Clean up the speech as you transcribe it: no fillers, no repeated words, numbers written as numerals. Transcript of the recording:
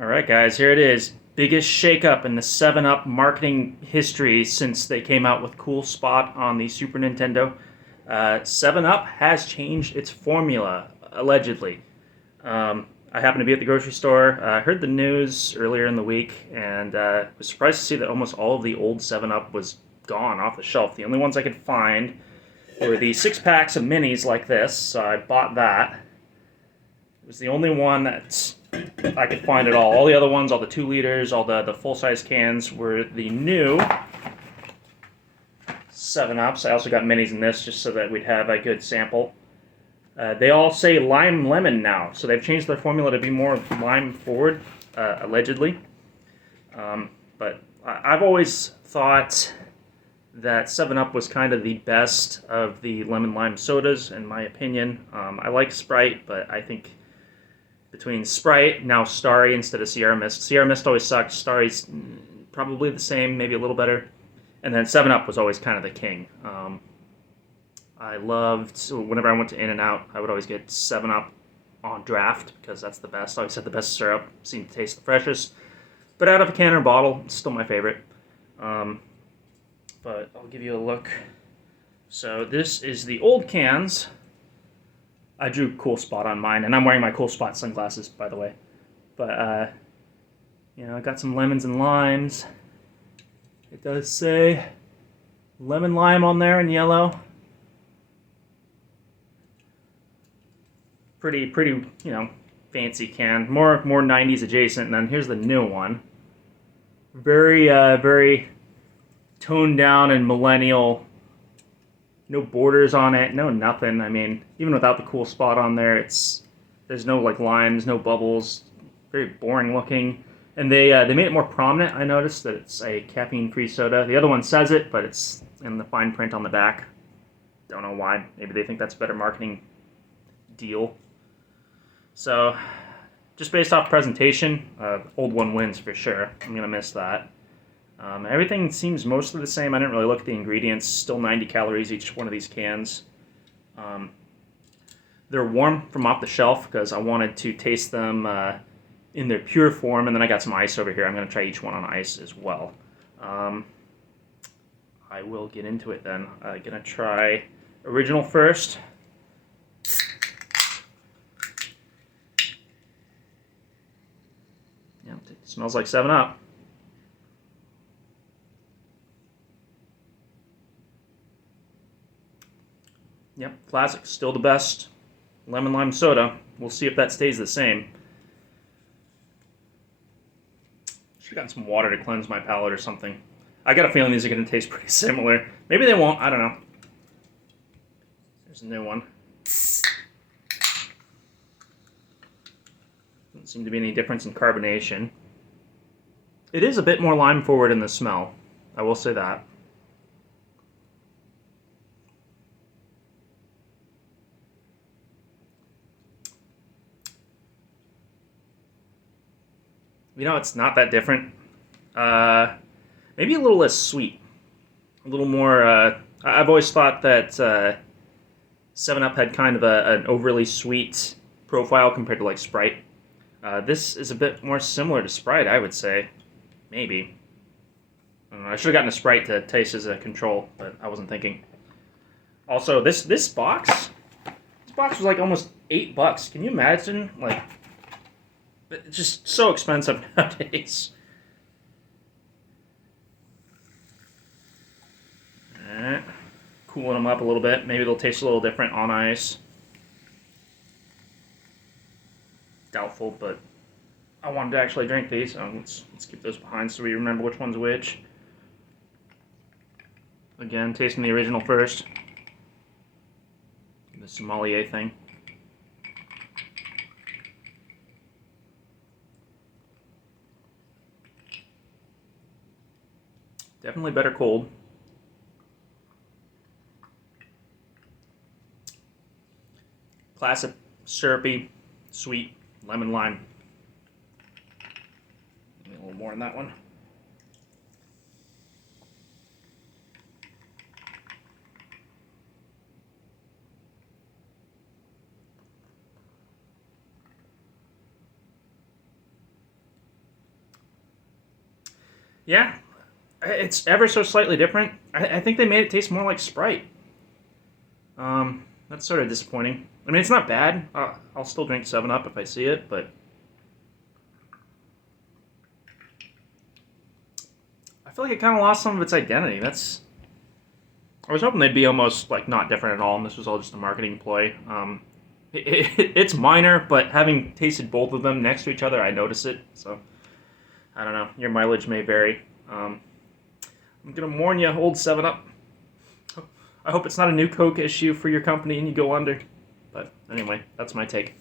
All right, guys, here it is. Biggest shakeup in the 7 Up marketing history since they came out with Cool Spot on the Super Nintendo. 7 Up has changed its formula, allegedly. I happened to be at the grocery store. I heard the news earlier in the week and was surprised to see that almost all of the old 7 Up was gone off the shelf. The only ones I could find were the 6 packs of minis like this, so I bought that. It was the only one that I could find at all. All the other ones, all the 2 liters, all the full-size cans were the new 7-Ups. I also got minis in this just so that we'd have a good sample. They all say lime lemon now, so they've changed their formula to be more lime forward, allegedly. But I've always thought that 7-Up was kind of the best of the lemon lime sodas, in my opinion. I like Sprite, but I think between Sprite, now Starry instead of Sierra Mist. Sierra Mist always sucked. Starry's probably the same, maybe a little better. And then 7-Up was always kind of the king. I loved, whenever I went to In-N-Out, I would always get 7-Up on draft because that's the best. I always had the best syrup, seemed to taste the freshest. But out of a can or bottle, it's still my favorite. But I'll give you a look. So this is the old cans. I drew Cool Spot on mine, and I'm wearing my Cool Spot sunglasses, by the way. But, I got some lemons and limes. It does say lemon lime on there in yellow. Pretty, fancy can. More 90s adjacent. And then here's the new one. Very toned down and millennial. No borders on it, no nothing. I mean, even without the Cool Spot on there, there's no like limes, no bubbles. Very boring looking. And they made it more prominent. I noticed that it's a caffeine-free soda. The other one says it, but it's in the fine print on the back. Don't know why. Maybe they think that's a better marketing deal. So, just based off presentation, old one wins for sure. I'm gonna miss that. Everything seems mostly the same. I didn't really look at the ingredients. Still 90 calories each one of these cans. They're warm from off the shelf because I wanted to taste them in their pure form, and then I got some ice over here. I'm going to try each one on ice as well. I will get into it then. I'm going to try original first. Yeah, it smells like 7-Up. Yep, classic. Still the best lemon lime soda. We'll see if that stays the same. Should have gotten some water to cleanse my palate or something. I got a feeling these are going to taste pretty similar. Maybe they won't. I don't know. There's a new one. Doesn't seem to be any difference in carbonation. It is a bit more lime forward in the smell. I will say that. It's not that different. Maybe a little less sweet. A little more. I've always thought that 7-Up had kind of an overly sweet profile compared to like Sprite. This is a bit more similar to Sprite, I would say. Maybe. I should have gotten a Sprite to taste as a control, but I wasn't thinking. Also, this box. This box was like almost $8. Can you imagine? Like. It's just so expensive nowadays. Alright. Cooling them up a little bit. Maybe they'll taste a little different on ice. Doubtful, but I wanted to actually drink these, so let's keep those behind so we remember which one's which. Again, tasting the original first. The sommelier thing. Definitely better cold. Classic, syrupy, sweet, lemon lime. Maybe a little more in that one. Yeah, it's ever so slightly different. I think they made it taste more like Sprite. That's sort of disappointing. I mean, it's not bad. I'll still drink 7 Up if I see it, but I feel like it kind of lost some of its identity. I was hoping they'd be almost like not different at all, and this was all just a marketing ploy. It's minor, but having tasted both of them next to each other, I notice it. So I don't know. Your mileage may vary. I'm gonna warn you, old 7 Up. I hope it's not a new Coke issue for your company and you go under. But anyway, that's my take.